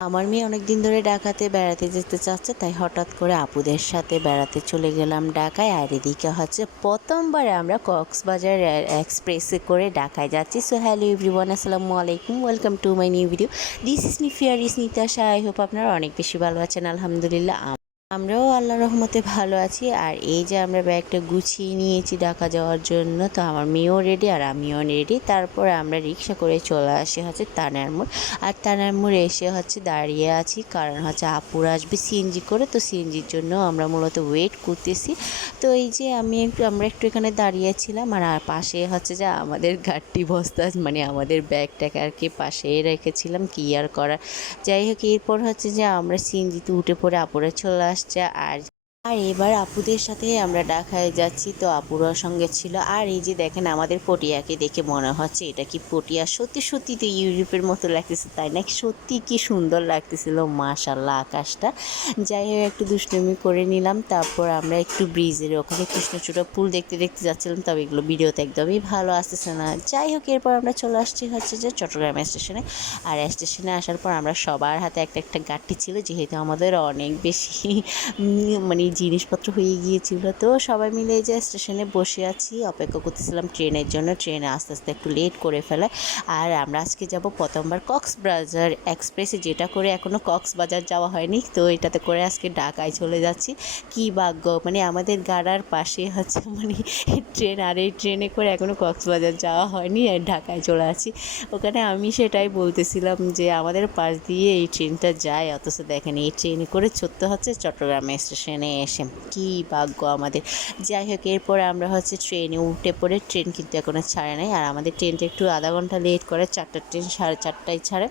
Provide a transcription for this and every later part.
আমার মেয়ে অনেক দিন ধরে ঢাকাতে বেড়াতে যেতে চাচ্ছে, তাই হঠাৎ করে আপুদের সাথে বেড়াতে চলে গেলাম ঢাকায়। আর এদিকে হচ্ছে প্রথমবার আমরা কক্সবাজার এক্সপ্রেসে করে ঢাকায় যাচ্ছি। সো হ্যালো এভরিওয়ান, আসসালামু আলাইকুম, welcome to my new video. This is me ফিয়ার ইস নিতাশা। আই হোপ আপনারা অনেক বেশি ভালো আছেন। আলহামদুলিল্লাহ আমরাও আল্লাহর রহমতে ভালো আছি। আর এই যে আমরা ব্যাগটা গুছিয়ে নিয়েছি ঢাকা যাওয়ার জন্য, তো আমার মেয়েও রেডি আর আমিও রেডি। তারপর আমরা রিক্সা করে চলে আসি হচ্ছে তানার মোড়। আর তানার মোড়ে এসে হচ্ছে দাঁড়িয়ে আছি, কারণ হচ্ছে আপুরা আসবে সিএনজি করে, তো সিএনজির জন্য আমরা মূলত ওয়েট করতেছি। তো এই যে আমরা একটু এখানে দাঁড়িয়েছিলাম, আর পাশে হচ্ছে যে আমাদের গাড়ি বস্তা মানে আমাদের ব্যাগটাকে আর কি পাশে রেখেছিলাম, কি আর করার। যাই হোক, এরপর হচ্ছে যে আমরা সিএনজিতে উঠে পড়ে আপুরা চলে আসছে। আর এবার আপুদের সাথে আমরা ঢাকায় যাচ্ছি, তো আপুরাও সঙ্গে ছিল। আর এই যে দেখেন আমাদের পটিয়াকে দেখে মনে হচ্ছে এটা কি পটিয়া। সত্যি সত্যি তো ইউরোপের মতো লাগতেছে, তাই না? সত্যি কি সুন্দর লাগতেছিল, মাশাল্লাহ আকাশটা। যাই হোক, একটু দুষ্টুমি করে নিলাম। তারপর আমরা একটু ব্রিজের ওখানে কৃষ্ণচূড়া ফুল দেখতে দেখতে যাচ্ছিলাম, তবে এগুলো ভিডিওতে একদমই ভালো আসতেছে না। যাই হোক, এরপর আমরা চলে আসছি হচ্ছে যে চট্টগ্রাম স্টেশনে। আর স্টেশনে আসার পর আমরা সবার হাতে একটা একটা গাড়ি ছিল, যেহেতু আমাদের অনেক বেশি মানে জিনিসপত্র হয়ে গিয়েছিল। তো সবাই মিলে যে স্টেশনে বসে আছি, অপেক্ষা করতেছিলাম ট্রেনের জন্য। ট্রেনে আস্তে আস্তে একটু লেট করে ফেলে। আর আমরা আজকে যাব প্রথমবার কক্সবাজার এক্সপ্রেসে, যেটা করে এখনও কক্সবাজার যাওয়া হয়নি। তো এটাতে করে আজকে ঢাকায় চলে যাচ্ছি। কি ভাগ্য, মানে আমাদের গাড়ার পাশে হচ্ছে মানে ট্রেন, আর এই ট্রেনে করে এখনও কক্সবাজার যাওয়া হয়নি, আর ঢাকায় চলে আসি। ওখানে আমি সেটাই বলতেছিলাম যে আমাদের পাশ দিয়ে এই ট্রেনটা যায়, অথচ দেখেন এই ট্রেনে করে ছুটতে হচ্ছে চট্টগ্রাম স্টেশনে এসে। কি ভাগ্য আমাদের। যাই হোক, এরপরে আমরা হচ্ছে ট্রেনে উঠে পড়ে, ট্রেন কিন্তু এখনও ছাড়ে নাই। আর আমাদের ট্রেনটা একটু আধা ঘন্টা লেট করে, 4টার ট্রেন 4:30টায় ছাড়ে।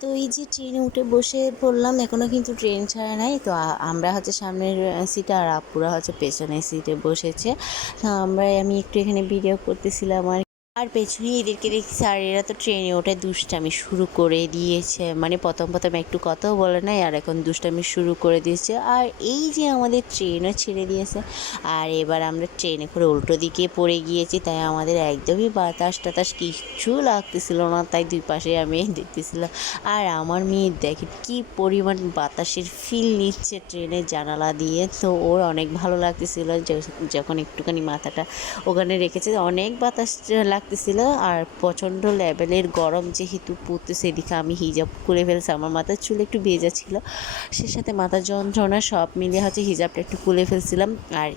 তো এই যে ট্রেনে উঠে বসে পড়লাম, এখনও কিন্তু ট্রেন ছাড়া নাই। তো আমরা হচ্ছে সামনের সিটে, আর আপুরা হচ্ছে পেছনের সিটে বসেছে। তো আমি একটু এখানে ভিডিও করতেছিলাম। আর পেছনে এদেরকে দেখছি, আর এরা তো ট্রেনে ওঠে দুষ্টামি শুরু করে দিয়েছে। মানে প্রথম একটু কথাও বলে নাই, আর এখন দুষ্টামি শুরু করে দিয়েছে। আর এই যে আমাদের ট্রেনও ছেড়ে দিয়েছে। আর এবার আমরা ট্রেনে করে উল্টো দিকে পড়ে গিয়েছি, তাই আমাদের একদমই বাতাস টাতাস কিচ্ছু লাগতেছিল না। তাই দুই পাশে আমি দেখতেছিলাম। আর আমার মেয়ে দেখে কি পরিমাণ বাতাসের ফিল নিচ্ছে ট্রেনের জানালা দিয়ে। তো ওর অনেক ভালো লাগতেছিল যখন একটুখানি মাথাটা ওখানে রেখেছে। অনেক বাতাস লাগতেছিল, আর প্রচণ্ড লেভেলের গরম যেহেতু পড়তেছে। এদিকে আমি হিজাব খুলে ফেলছি, আমার মাথার চুল একটু ভেজা ছিল, সে সাথে মাথার যন্ত্রণা সব মিলিয়ে হচ্ছে হিজাবটা একটু খুলে ফেলছিলাম। আর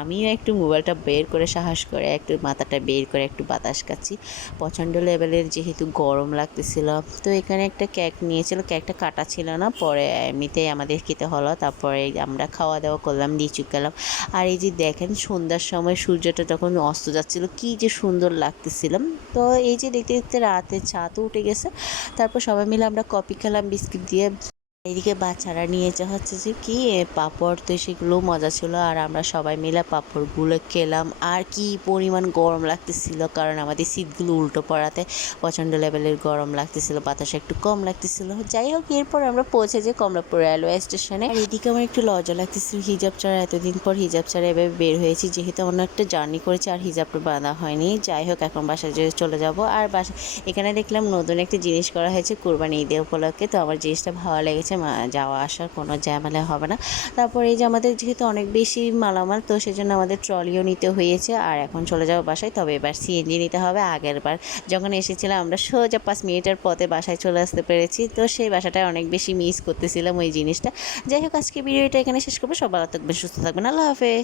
আমিও একটু মোবাইলটা বের করে সাহস করে একটু মাথাটা বের করে একটু বাতাস খাচ্ছি। প্রচণ্ড লেভেলের যেহেতু গরম লাগতেছিল। তো এখানে একটা কেক নিয়েছিল, কেকটা কাটা ছিল না, পরে এমনিতেই আমাদের খেতে হলো। তারপরে আমরা খাওয়া দাওয়া করলাম, লিচু খেলাম। আর এই যে দেখেন সন্ধ্যার সময় সূর্যটা যখন অস্ত যাচ্ছিল, কি যে সুন্দর লাগতেছিলাম। তো এই যে দেখতে দেখতে রাতে ছাদও উঠে গেছে। তারপর সবাই মিলে আমরা কফি খেলাম বিস্কিট দিয়ে। এদিকে বাচ্চারা নিয়েছে হচ্ছে যে কি পাঁপড়, তো সেগুলো মজা ছিল। আর আমরা সবাই মিলে পাঁপড়গুলো খেলাম। আর কি পরিমাণ গরম লাগতেছিল, কারণ আমাদের সিটগুলো উল্টো পড়াতে প্রচণ্ড লেভেলের গরম লাগতেছিল, বাতাস একটু কম লাগতেছিল। যাই হোক, এরপর আমরা পৌঁছে যাই কমলাপুর রেলওয়ে স্টেশনে। আর এদিকে আমার একটু লজ্জা লাগতেছিল, হিজাব ছাড়া এতদিন পর হিজাব ছাড়া এভাবে বের হয়েছি, যেহেতু অন্য একটা জার্নি করেছি আর হিজাবটা বাঁধা হয়নি। যাই হোক, এখন বাসায় চলে যাব। আর এখানে দেখলাম নতুন একটা জিনিস করা হয়েছে কোরবানি ঈদের উপলক্ষে, তো আমার জিনিসটা ভালো লেগেছে। যাওয়া আসার কোনো ঝামেলা হবে না। তারপর এই যে আমাদের যেহেতু অনেক বেশি মালামাল, তো সেজন্য আমাদের ট্রলিও নিতে হয়েছে। আর এখন চলে যাবো বাসায়, তবে এবার সিএনজি নিতে হবে। আগের বার যখন এসেছিলাম আমরা সোজা 5 মিনিটের পথে বাসায় চলে আসতে পেরেছি, তো সেই বাসাটায় অনেক বেশি মিস করতেছিলাম ওই জিনিসটা। যাই হোক, আজকে ভিডিওটা এখানে শেষ করবো। সবাই ভালো থাকবেন, সুস্থ থাকবেন, আল্লাহ হাফেজ।